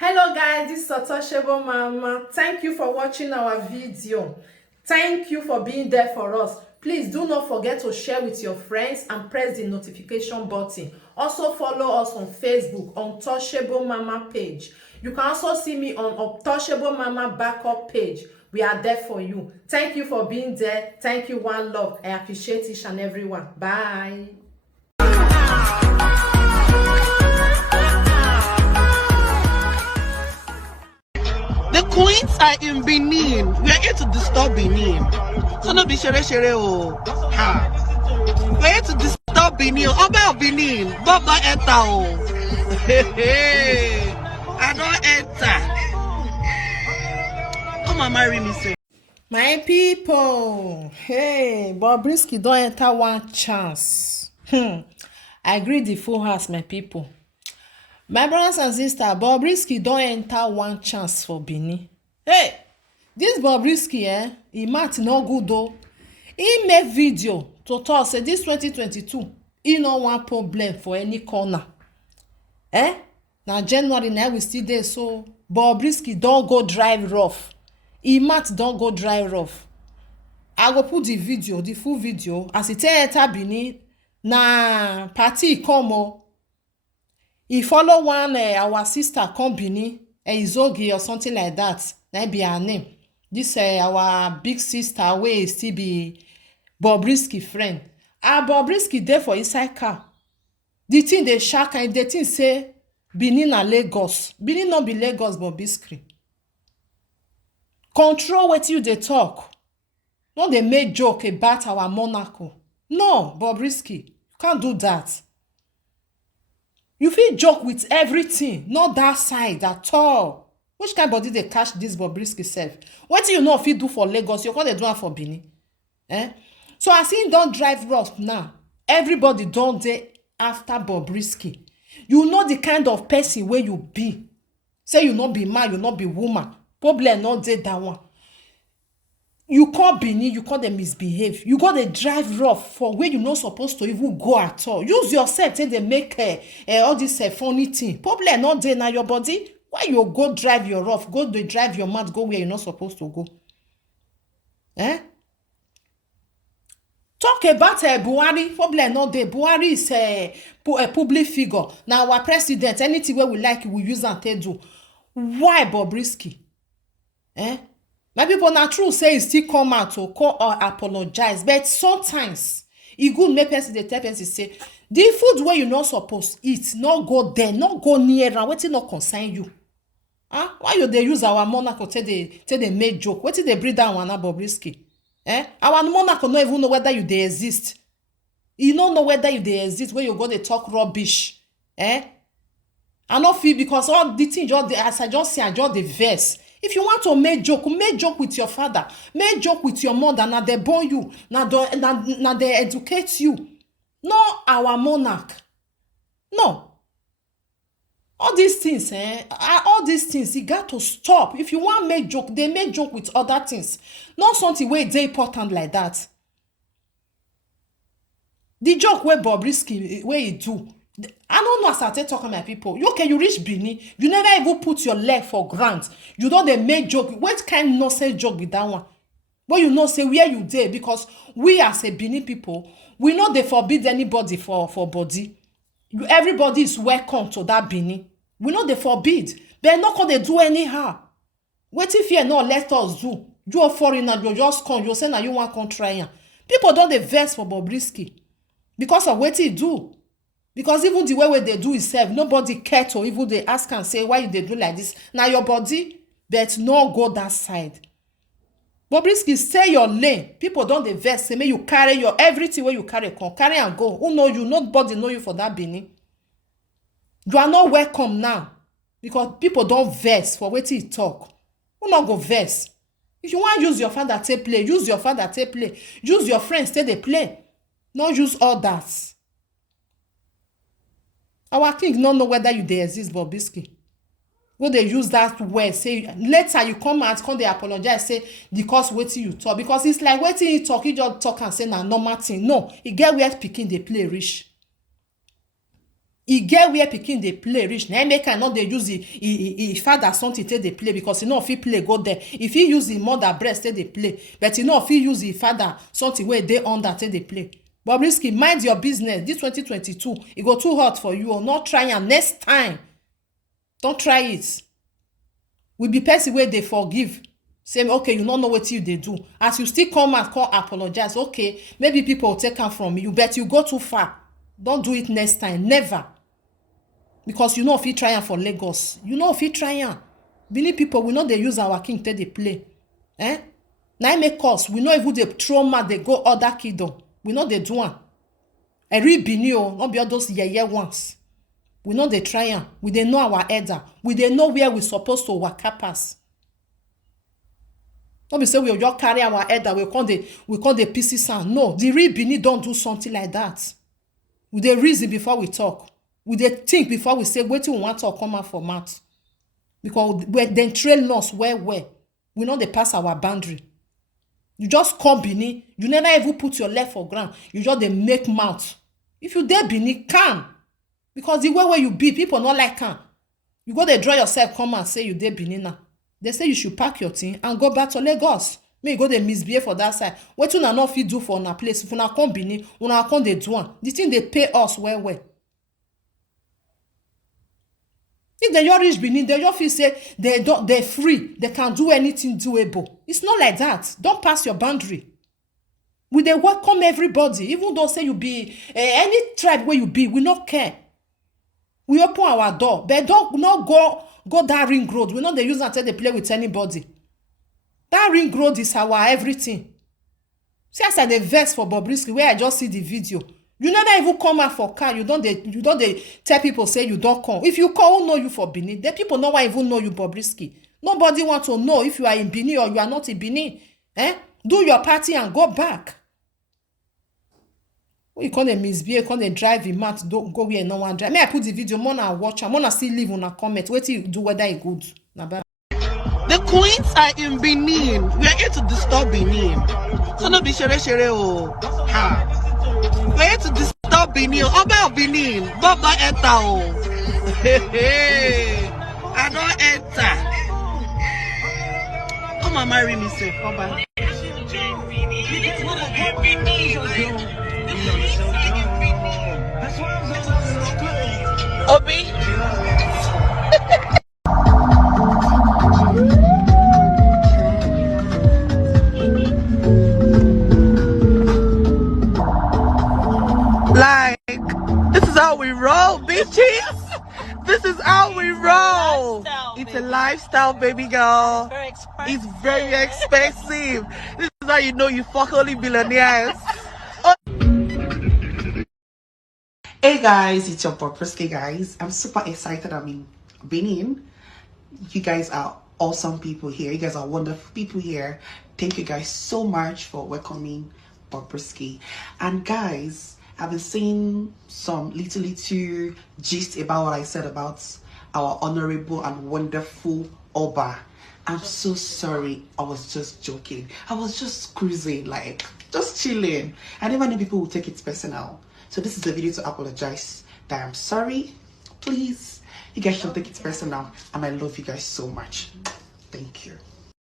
Hello guys, this is Otoshebo Mama. Thank you for watching our video. Thank you for being there for us. Please do not forget to share with your friends and press the notification button. Also follow us on Facebook on Touchable Mama page. You can also see me on Touchable Mama backup page. We are there for you. Thank you for being there. Thank you, one love. I appreciate each and everyone. Bye. The queens are in Benin. We are here to disturb Benin. So no be shere oh. Ha. We are here to disturb Benin. Oba of Benin. Baba enter oh. Hey. I don't enter. Come and marry me, sir. My people, hey, Bobrisky don't enter one chance. I greet the full house, my people. My brothers and sisters, Bobrisky don't enter one chance for Benin. Hey, this Bobrisky, he might no good though. He make video to talk say this 2022, he no one problem for any corner. Now January now we still there, so Bobrisky don't go drive rough. He might don't go drive rough. I go put the video, the full video, as it enter Benin. Na party come o. He follow one our sister come Benin, Izogi or something like that. That be her name. This our big sister wey still be Bobrisky friend. Bobrisky there for inside car. The thing dey shock and the thing say Benin na Lagos. Benin no be Lagos, Bobrisky. Control wetin you dey talk. No dey make joke about our Monaco. No, Bobrisky, you can't do that. You fit joke with everything, not that side at all. Which kind body dey catch this Bobrisky sef? Wetin you know fit do for Lagos, you come dey do am for Benin. So as he don drive rough now, everybody don dey after Bobrisky. You know the kind of person wey you be. Say you no be man, you no be woman. Problem no dey that one. You call Benin, you call them misbehave. You got to drive rough for where you're not supposed to even go at all. Use yourself till they make all this funny thing. Problem not there now your body. Why you go drive your rough? Go to drive your mouth, go where you're not supposed to go. Talk about Buhari. Problem not there. Buhari is a public figure. Now our president, anything where we like, we use and tell do. Why Bobrisky? My people na true say e still come out to call or apologize, but sometimes e good make person dey tell person say the food wey you no suppose eat, no go there, no go near am, wetin no concern you. Why you dey use our Monaco take dey make joke? Wetin dey bring down one Bobrisky? Our Monaco no even know whether you dey exist. E no know whether you dey exist when you go dey talk rubbish. I no feel because all the thing just dey, as I just see, I just dey vex. If you want to make joke with your father, make joke with your mother. Now they born you, now they educate you. No, our monarch. No. All these things, you got to stop. If you want to make joke, they make joke with other things. Not something where they important like that. The joke where Bobrisky, where he do, I don't know as I talk to my people. You reach Benin, you never even put your leg for ground. You don't dey make joke. What kind nonsense joke with that one? But you know say where you dey, because we as a Benin people, we know they forbid anybody for body. Everybody is welcome to that Benin. We know they forbid. But not gonna they do anyhow. What if you not let us do? You a foreigner, you just come, you say now you want to try am. People don't dey vex for Bobrisky because of what he do. Because even the way they do itself, nobody care to even they ask and say why they do like this. Now your body, but no go that side. Bobrisky, stay your lane. People don't dey vex. Say may you carry your everything where you carry, come carry and go. Who know you? Nobody know you for that Benin. You are not welcome now because people don't vex for what he talk. Who not go vex? If you want to use your father to play, use your father to play. Use your friends to they play. Not use all that. Our king don't know whether you dey exist, Bobrisky. Go they use that word, say later you come out, come they apologize, say because wetin you talk. Because it's like wetin he talk, he just talk and say na normal thing. No, he get where pikin dey play reach. e get where pikin dey play reach na make I no dey use e father something take dey play because e no fit play go there. E fit use e mother breast take dey play, but e no fit use e father something wey dey under take dey play. Bobrisky, mind your business. This 2022 e go too hot for you. Not try am next time. Don't try it. We be person wey dey forgive. Say okay, you no know wetin you dey do. As you still come and come apologize, okay, maybe people will take am from you, but you go too far. Don't do it next time. Never. Because you know if you try am for Lagos, you know if you try am. Benin people, we know they use our king take dey play. Na im make us, we know even dey trauma dey go other kingdom. We know they do am. Every Benin o, not be all those yeye ones. We know they try am. We dey know our elder. We dey know where we supposed to waka pass. Not be say we just carry our elder, we call the pieces am. No, the real Benin don't do something like that. We dey reason before we talk. We dey think before we say wetin we want to come out for mouth. Because they train us well. We know they pass our boundary. You just come Benin, you never even put your leg for ground. You just dey make mouth. If you dey Benin, calm. Because the way where you be, people not like calm. You go dey draw yourself, come and say you dey Benin now. They say you should pack your thing and go back to Lagos. May you go dey misbehave for that side. Wetin una no fit do for una place. If una come Benin, una come dey do am. The thing dey pay us well. If they just reach Benin, they just feel say they're free. They can do anything doable. It's not like that. Don't pass your boundary. We dey welcome everybody. Even though say you be any tribe where you be, we not care. We open our door. But don't not go that ring road. We not dey use until they play with anybody. That ring road is our everything. See as I dey vex for Bobrisky where I just see the video. You never even come out for car. You don't tell people say you don't come. If you come, who know you for Benin? The people no one even know you, Bobrisky. Nobody want to know if you are in Benin or you are not in Benin. Do your party and go back. You can't misbehave, can't drive him out, don't go where no one drive. May I put the video, Mona watch, I'm gonna still leave on a comment. Wait till you do whether it good. The queens are in Benin. We are here to disturb Benin. So no be shere oh. Ha. We're here to disturb Benin. Oba of Benin. Bob don't enter oh. Hey. I don't enter. Come and marry me, safe. Oba. Obi. Like, this is how we roll, bitches. This is how we roll. It's a lifestyle, baby girl. It's very expensive. This is how you know you fuck only billionaires. Hey guys, it's your Bobrisky guys. I'm super excited. I'm in Benin. You guys are awesome people here. You guys are wonderful people here. Thank you guys so much for welcoming Bobrisky. And guys, I've been saying some little gist about what I said about our honorable and wonderful Oba. I'm so sorry. I was just joking. I was just cruising, like just chilling. I never knew people would take it personal. So this is a video to apologize that I'm sorry. Please, you guys should take it personal. And I love you guys so much. Thank you.